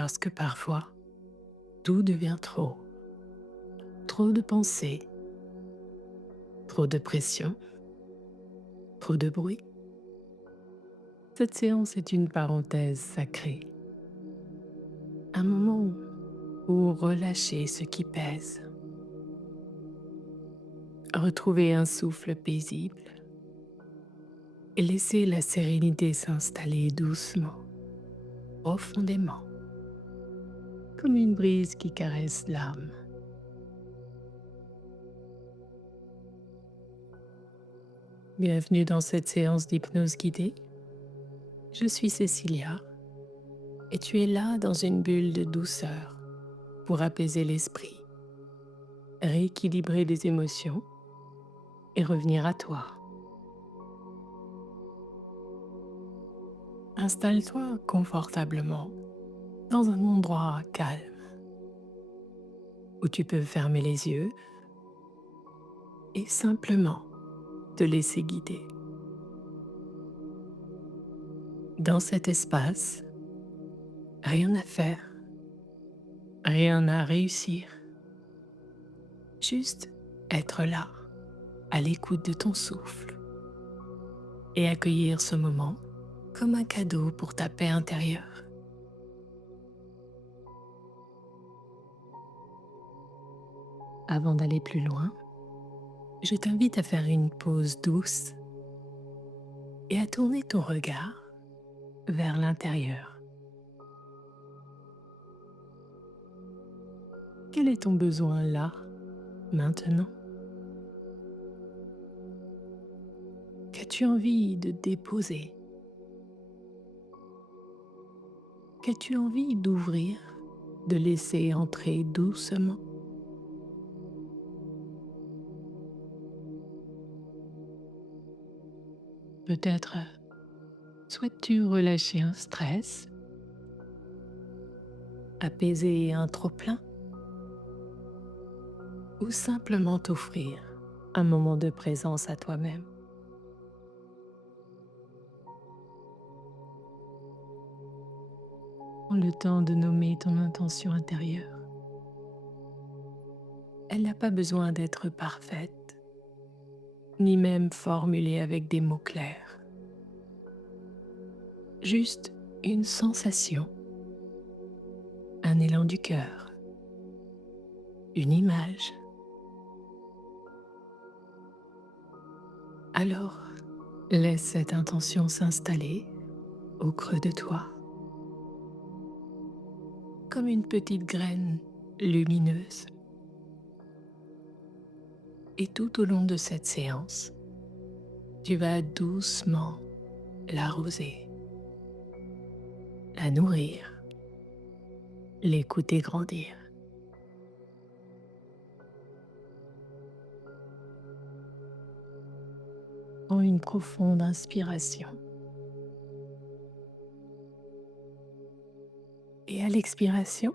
parce que parfois, tout devient trop. Trop de pensées, trop de pression, trop de bruit. Cette séance est une parenthèse sacrée, un moment où relâcher ce qui pèse, retrouver un souffle paisible et laisser la sérénité s'installer doucement, profondément, comme une brise qui caresse l'âme. Bienvenue dans cette séance d'hypnose guidée. Je suis Cécilia et tu es là dans une bulle de douceur pour apaiser l'esprit, rééquilibrer les émotions et revenir à toi. Installe-toi confortablement dans un endroit calme où tu peux fermer les yeux et simplement te laisser guider. Dans cet espace, rien à faire, rien à réussir, juste être là, à l'écoute de ton souffle et accueillir ce moment comme un cadeau pour ta paix intérieure. Avant d'aller plus loin, je t'invite à faire une pause douce et à tourner ton regard vers l'intérieur. Quel est ton besoin là, maintenant? Qu'as-tu envie de déposer? Qu'as-tu envie d'ouvrir, de laisser entrer doucement? Peut-être souhaites-tu relâcher un stress, apaiser un trop-plein ou simplement t'offrir un moment de présence à toi-même? Prends le temps de nommer ton intention intérieure. Elle n'a pas besoin d'être parfaite, ni même formulée avec des mots clairs. Juste une sensation, un élan du cœur, une image. Alors, laisse cette intention s'installer au creux de toi, comme une petite graine lumineuse. Et tout au long de cette séance, tu vas doucement l'arroser, la nourrir, l'écouter grandir. Prends une profonde inspiration. Et à l'expiration,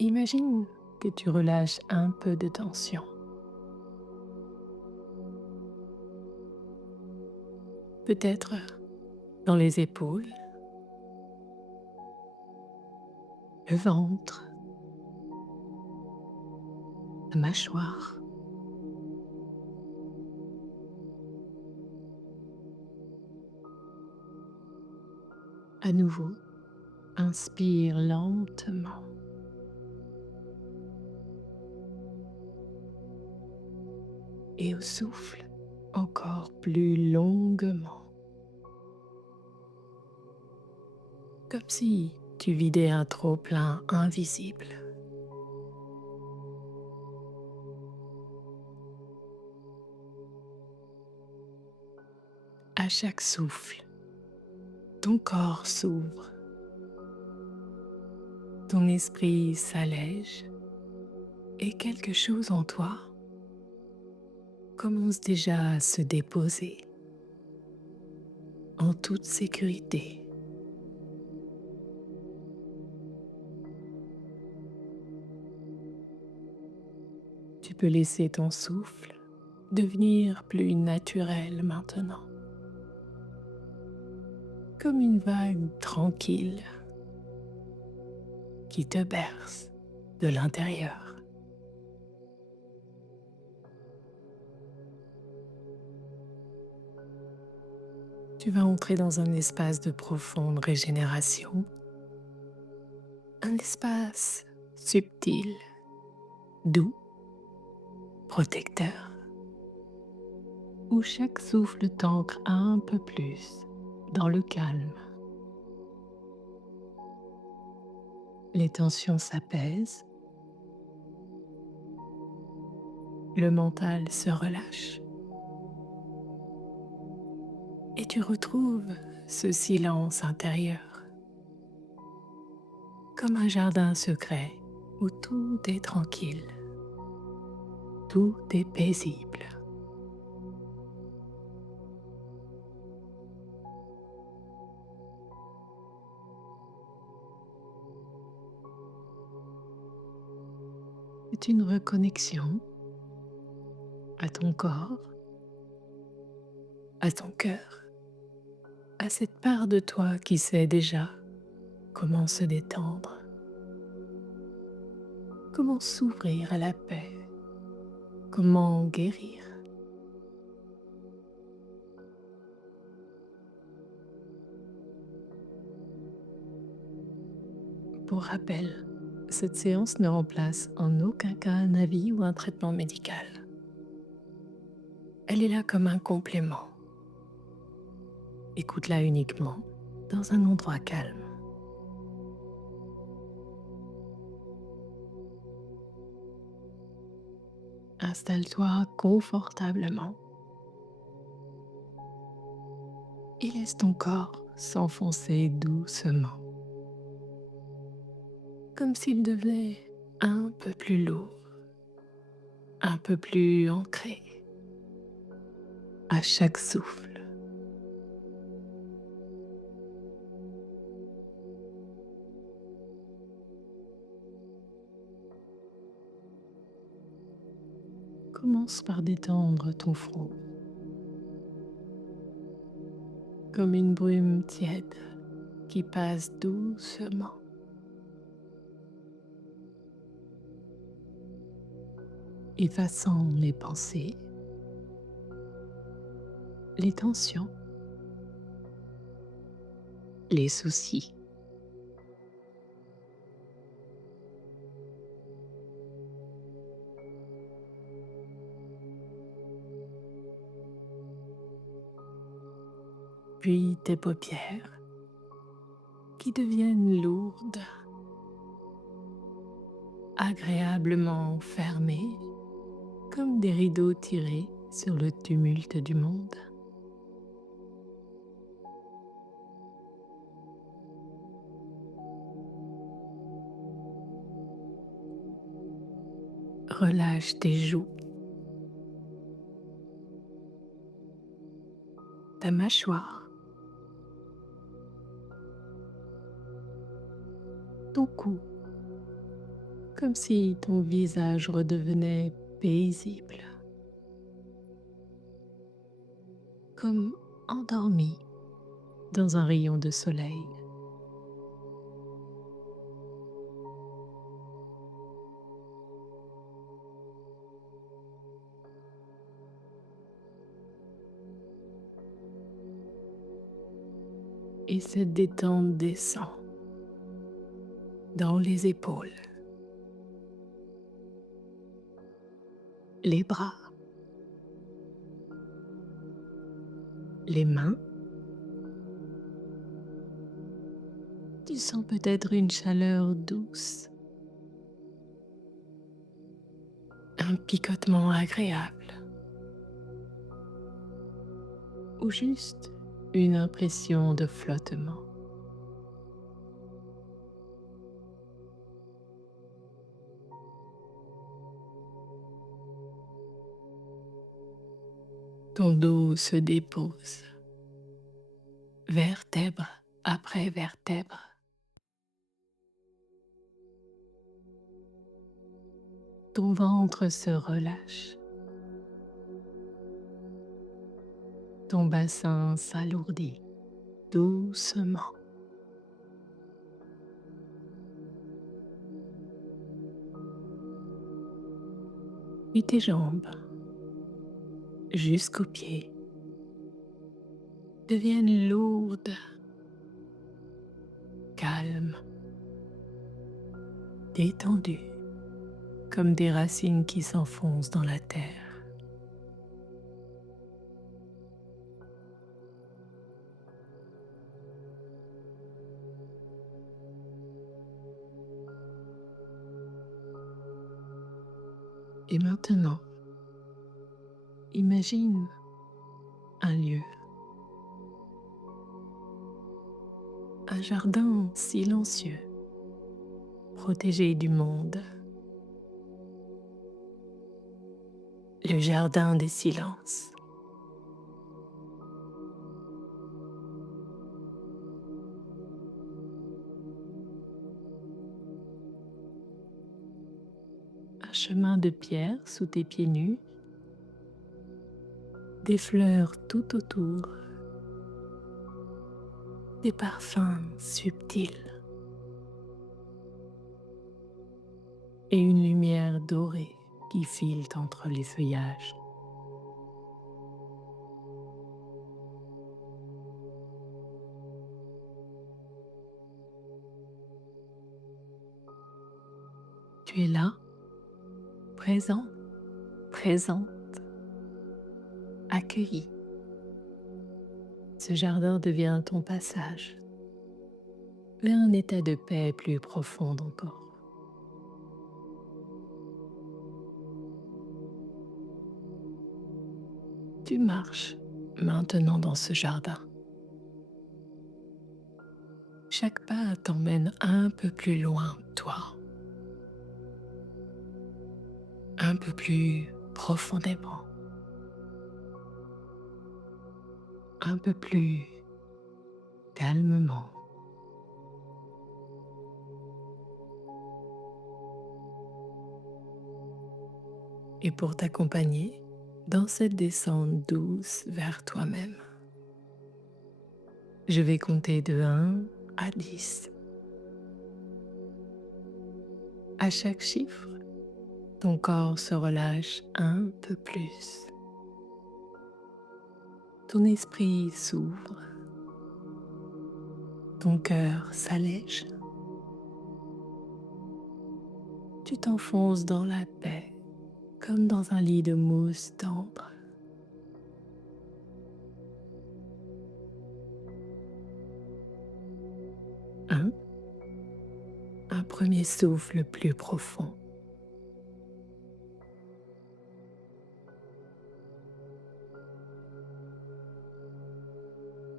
imagine que tu relâches un peu de tension. Peut-être dans les épaules, le ventre, la mâchoire. À nouveau, inspire lentement. Et au souffle, encore plus longuement. Comme si tu vidais un trop-plein invisible. À chaque souffle, ton corps s'ouvre, ton esprit s'allège et quelque chose en toi commence déjà à se déposer en toute sécurité. Tu peux laisser ton souffle devenir plus naturel maintenant, comme une vague tranquille qui te berce de l'intérieur. Tu vas entrer dans un espace de profonde régénération, un espace subtil, doux, protecteur, où chaque souffle t'ancre un peu plus dans le calme. Les tensions s'apaisent, le mental se relâche et tu retrouves ce silence intérieur, comme un jardin secret où tout est tranquille, tout est paisible. C'est une reconnexion à ton corps, à ton cœur, à cette part de toi qui sait déjà comment se détendre, comment s'ouvrir à la paix, comment guérir. Pour rappel, cette séance ne remplace en aucun cas un avis ou un traitement médical. Elle est là comme un complément. Écoute-la uniquement dans un endroit calme. Installe-toi confortablement et laisse ton corps s'enfoncer doucement, comme s'il devenait un peu plus lourd, un peu plus ancré à chaque souffle. Commence par détendre ton front, comme une brume tiède qui passe doucement. Effaçant les pensées, les tensions, les soucis. Puis tes paupières qui deviennent lourdes, agréablement fermées, comme des rideaux tirés sur le tumulte du monde. Relâche tes joues, ta mâchoire, ton cou, comme si ton visage redevenait paisible, comme endormi dans un rayon de soleil. Et cette détente descend dans les épaules, les bras, les mains. Tu sens peut-être une chaleur douce, un picotement agréable, ou juste une impression de flottement. Ton dos se dépose, vertèbre après vertèbre. Ton ventre se relâche, ton bassin s'alourdit doucement. Puis tes jambes, jusqu'aux pieds, deviennent lourdes, calmes, détendues, comme des racines qui s'enfoncent dans la terre. Et maintenant, imagine un lieu, un jardin silencieux, protégé du monde, le jardin des silences. Un chemin de pierre sous tes pieds nus, des fleurs tout autour, des parfums subtils et une lumière dorée qui file entre les feuillages. Tu es là, présent, présente, accueilli. Ce jardin devient ton passage vers un état de paix plus profond encore. Tu marches maintenant dans ce jardin. Chaque pas t'emmène un peu plus loin de toi, un peu plus profondément, un peu plus calmement. Et pour t'accompagner dans cette descente douce vers toi-même, je vais compter de 1 à 10. À chaque chiffre, ton corps se relâche un peu plus. Ton esprit s'ouvre, ton cœur s'allège. Tu t'enfonces dans la paix, comme dans un lit de mousse tendre. 1, un premier souffle plus profond.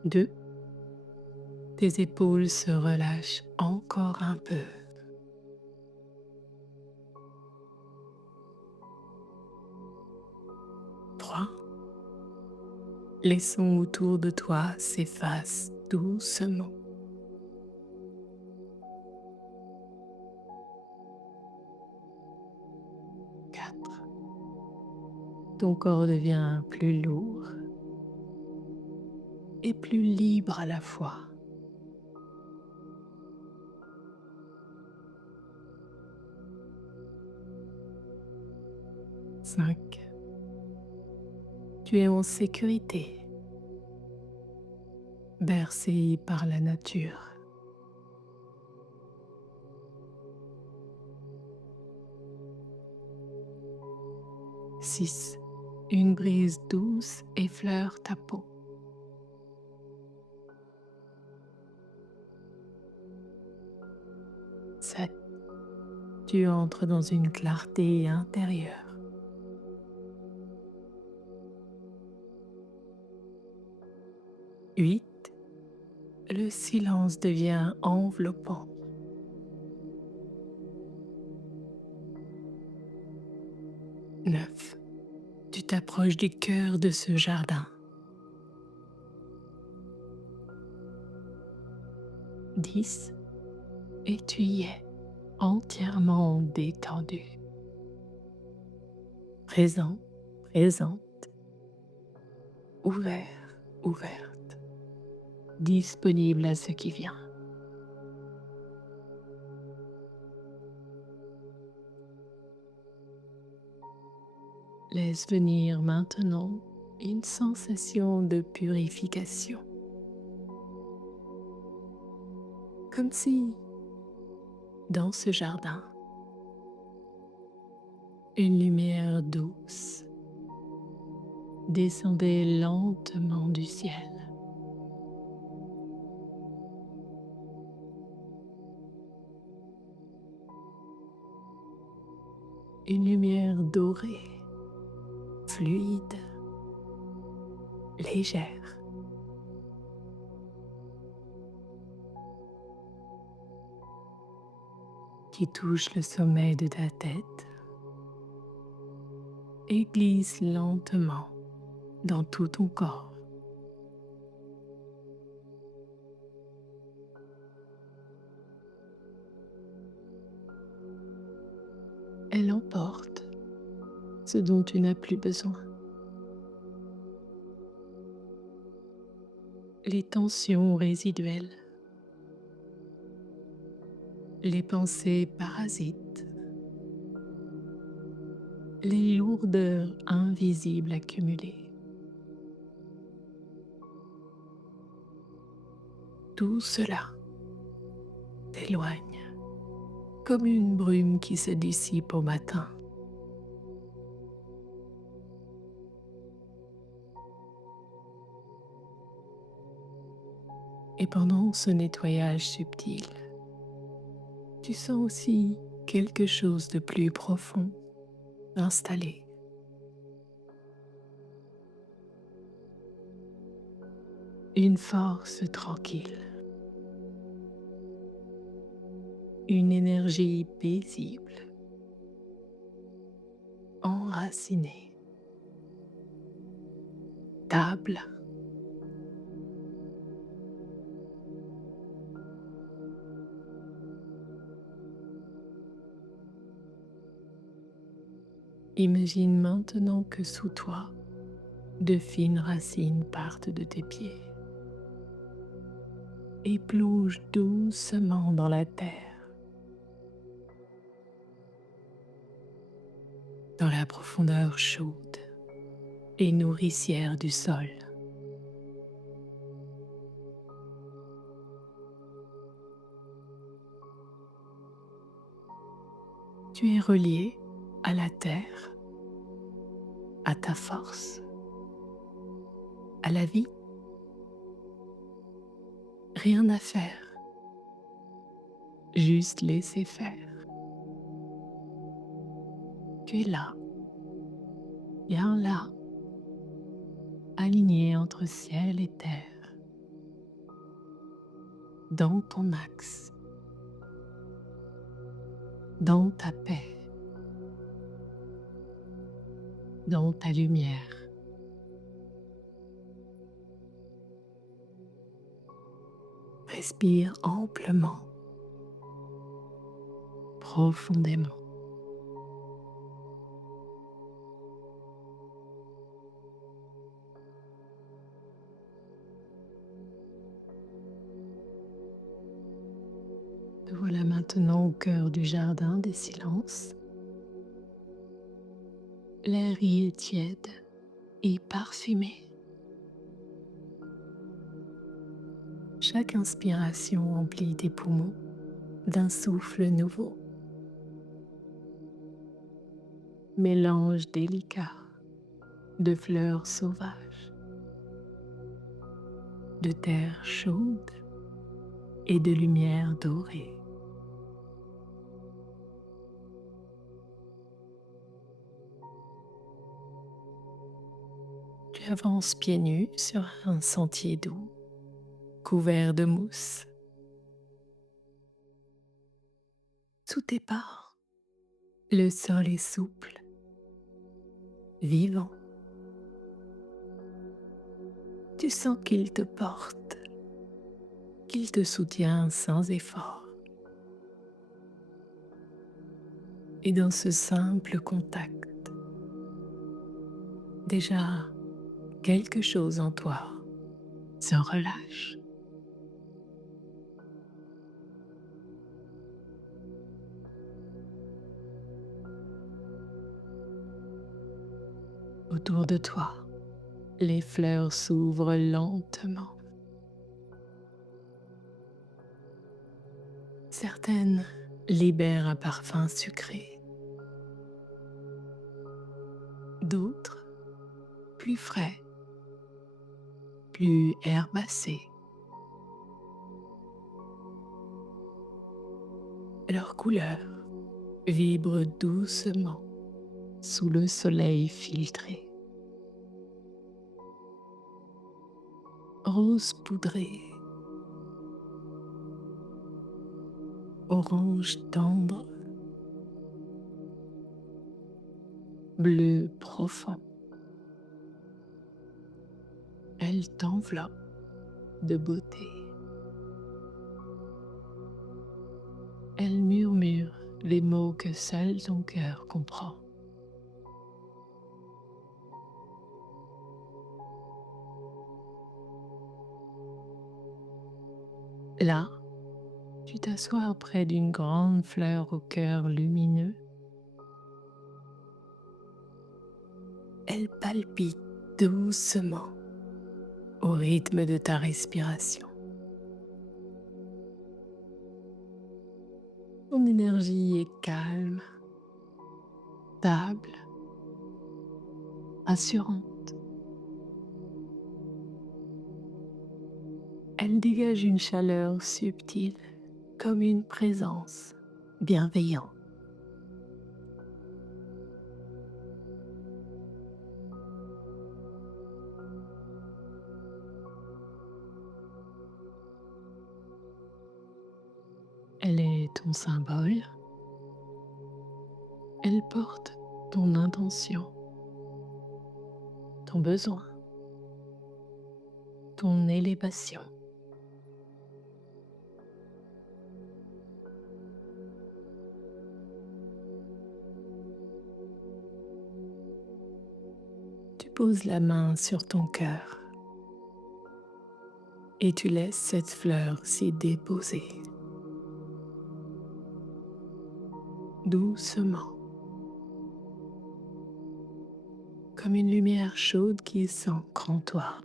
2, tes épaules se relâchent encore un peu. 3, les sons autour de toi s'effacent doucement. 4, ton corps devient plus lourd et plus libre à la fois. 5, tu es en sécurité, bercé par la nature. 6, une brise douce effleure ta peau. 7, tu entres dans une clarté intérieure. 8, le silence devient enveloppant. 9, tu t'approches du cœur de ce jardin. 10, et tu y es, entièrement détendu. Présent, présente, ouvert, ouverte, disponible à ce qui vient. Laisse venir maintenant une sensation de purification, comme si, dans ce jardin, une lumière douce descendait lentement du ciel. Une lumière dorée, fluide, légère, qui touche le sommet de ta tête et glisse lentement dans tout ton corps. Elle emporte ce dont tu n'as plus besoin. Les tensions résiduelles, les pensées parasites, les lourdeurs invisibles accumulées. Tout cela t'éloigne comme une brume qui se dissipe au matin. Et pendant ce nettoyage subtil, tu sens aussi quelque chose de plus profond installé. Une force tranquille, une énergie paisible, enracinée, stable. Imagine maintenant que sous toi, de fines racines partent de tes pieds et plongent doucement dans la terre, dans la profondeur chaude et nourricière du sol. Tu es relié à la terre, à ta force, à la vie. Rien à faire, juste laisser faire. Tu es là, bien là, aligné entre ciel et terre, dans ton axe, dans ta paix, dans ta lumière. Respire amplement, profondément. Te voilà maintenant au cœur du jardin des silences. L'air y est tiède et parfumé. Chaque inspiration emplit tes poumons d'un souffle nouveau. Mélange délicat de fleurs sauvages, de terre chaude et de lumière dorée. Tu avances pieds nus sur un sentier doux, couvert de mousse. Sous tes pas, le sol est souple, vivant. Tu sens qu'il te porte, qu'il te soutient sans effort. Et dans ce simple contact, déjà quelque chose en toi se relâche. Autour de toi, les fleurs s'ouvrent lentement. Certaines libèrent un parfum sucré, d'autres plus frais, plus herbacés. Leurs couleurs vibrent doucement sous le soleil filtré. Rose poudré, orange tendre, bleu profond. Elle t'enveloppe de beauté. Elle murmure les mots que seul ton cœur comprend. Là, tu t'assois près d'une grande fleur au cœur lumineux. Elle palpite doucement au rythme de ta respiration. Ton énergie est calme, stable, assurante. Elle dégage une chaleur subtile, comme une présence bienveillante. Elle est ton symbole. Elle porte ton intention, ton besoin, ton élévation. Tu poses la main sur ton cœur et tu laisses cette fleur s'y déposer doucement, comme une lumière chaude qui s'ancre en toi.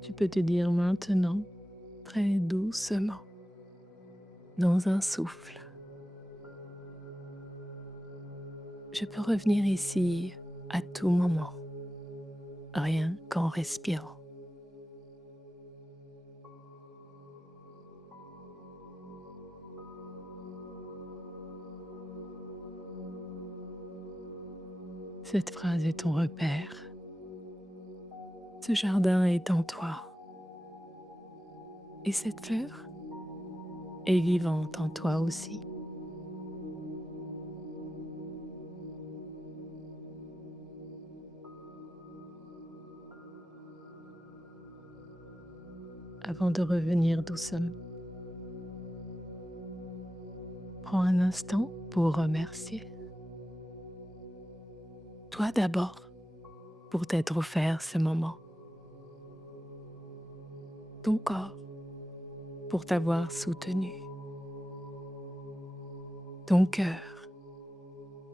Tu peux te dire maintenant, très doucement, dans un souffle: je peux revenir ici à tout moment, rien qu'en respirant. Cette phrase est ton repère. Ce jardin est en toi. Et cette fleur est vivante en toi aussi. Avant de revenir doucement, prends un instant pour remercier. Toi d'abord, pour t'être offert ce moment. Ton corps, pour t'avoir soutenu. Ton cœur,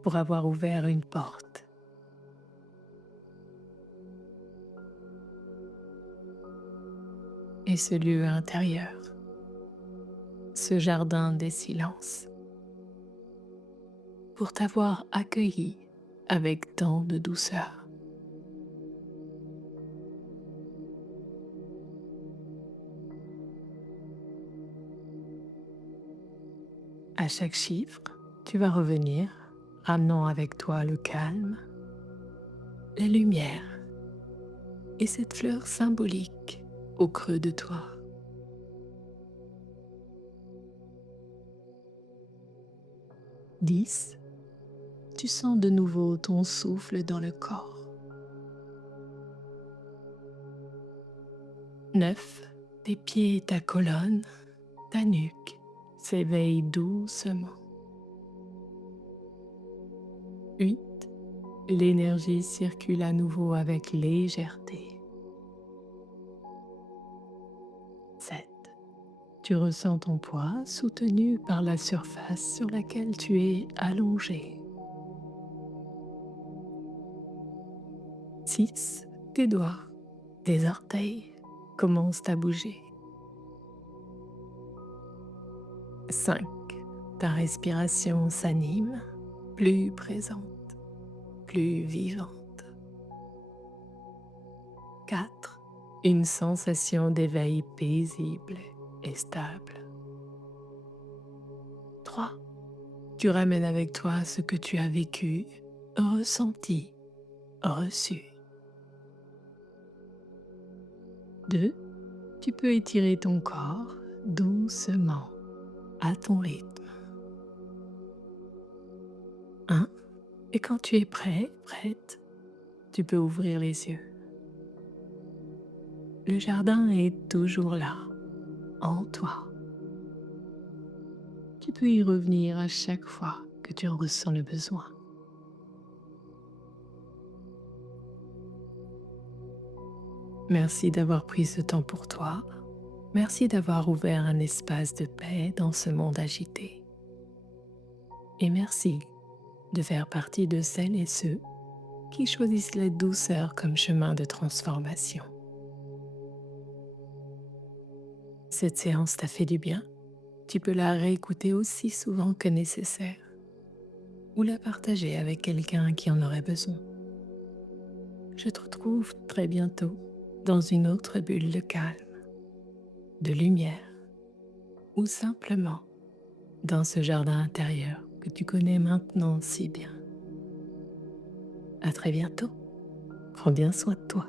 pour avoir ouvert une porte. Et ce lieu intérieur, ce jardin des silences, pour t'avoir accueilli avec tant de douceur. À chaque chiffre, tu vas revenir, ramenant avec toi le calme, la lumière et cette fleur symbolique au creux de toi. 10, tu sens de nouveau ton souffle dans le corps. 9, tes pieds et ta colonne, ta nuque s'éveillent doucement. 8, l'énergie circule à nouveau avec légèreté. 7, Tu ressens ton poids soutenu par la surface sur laquelle tu es allongé. 6. Tes doigts, tes orteils commencent à bouger. 5. Ta respiration s'anime, plus présente, plus vivante. 4. Une sensation d'éveil paisible et stable. 3. Tu ramènes avec toi ce que tu as vécu, ressenti, reçu. 2. Tu peux étirer ton corps doucement, à ton rythme. 1. Et quand tu es prêt, prête, tu peux ouvrir les yeux. Le jardin est toujours là, en toi. Tu peux y revenir à chaque fois que tu en ressens le besoin. Merci d'avoir pris ce temps pour toi. Merci d'avoir ouvert un espace de paix dans ce monde agité. Et merci de faire partie de celles et ceux qui choisissent la douceur comme chemin de transformation. Cette séance t'a fait du bien. Tu peux la réécouter aussi souvent que nécessaire ou la partager avec quelqu'un qui en aurait besoin. Je te retrouve très bientôt dans une autre bulle de calme, de lumière ou simplement dans ce jardin intérieur que tu connais maintenant si bien. À très bientôt. Prends bien soin de toi.